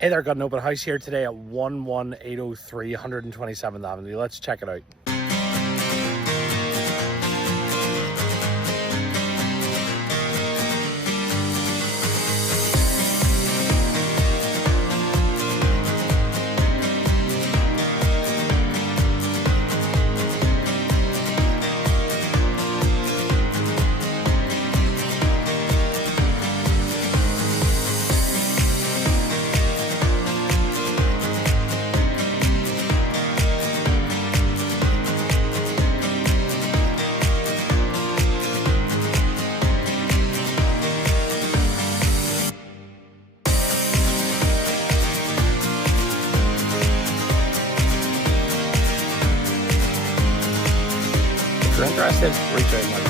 Hey there, got an open house here today at 11803 127th Avenue. Let's check it out. If you're interested, reach out.